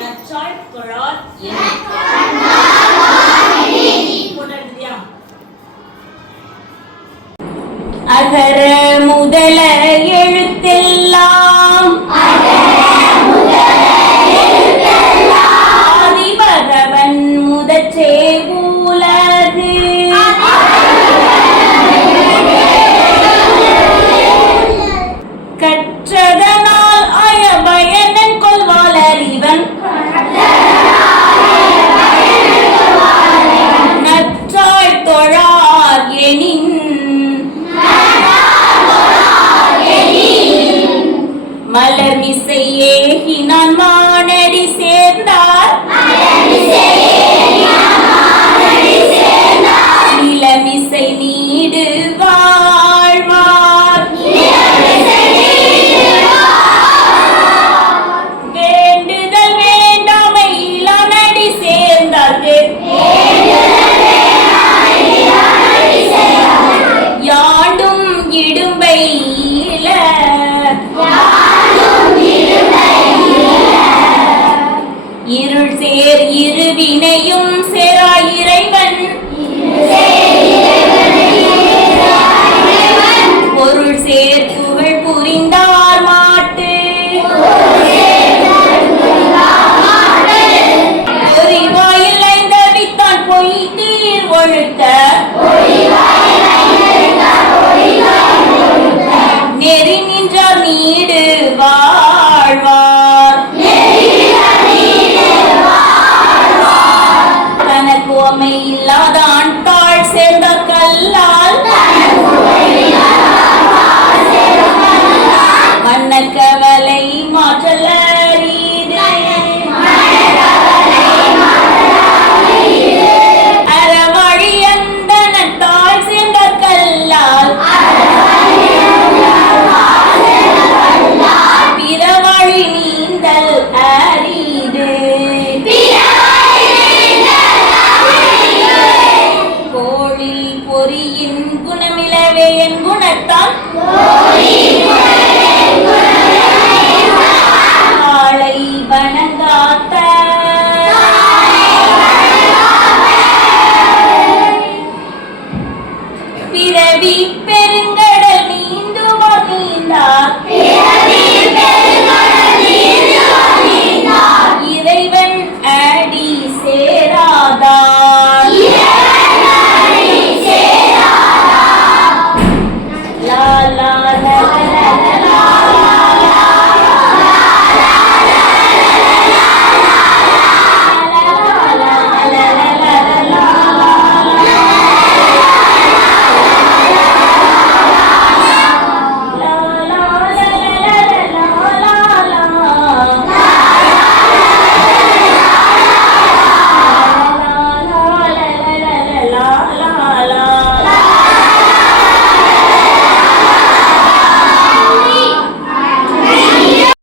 நற்றாய் தொழார் அகர முதல எழுத்தெல்லாம் ஆதிபகவன் முதற்றே உலகு கற்றதனால் அயபயனன் கொள்வாளர் இவன் நற்றாய் தொழார் எனின் மலர்மிசை ஏகினான் மானடி சேர்ந்தார் நிலமிசை நீடு வாழ்வார் வேண்டுதல் வேண்டாமை இளநடி சேர்ந்தார்கள் யாண்டும் இடும்பை இருள் சேர் இருவினையும் சேராய் இறைவன் பொருள் சேர் புகழ் புரிந்தார் மாட்டு பொறிவாயில் ஐந்தவித்தான் பொய் தீர் ஒழுக்க நெறி நின்றார் நீடு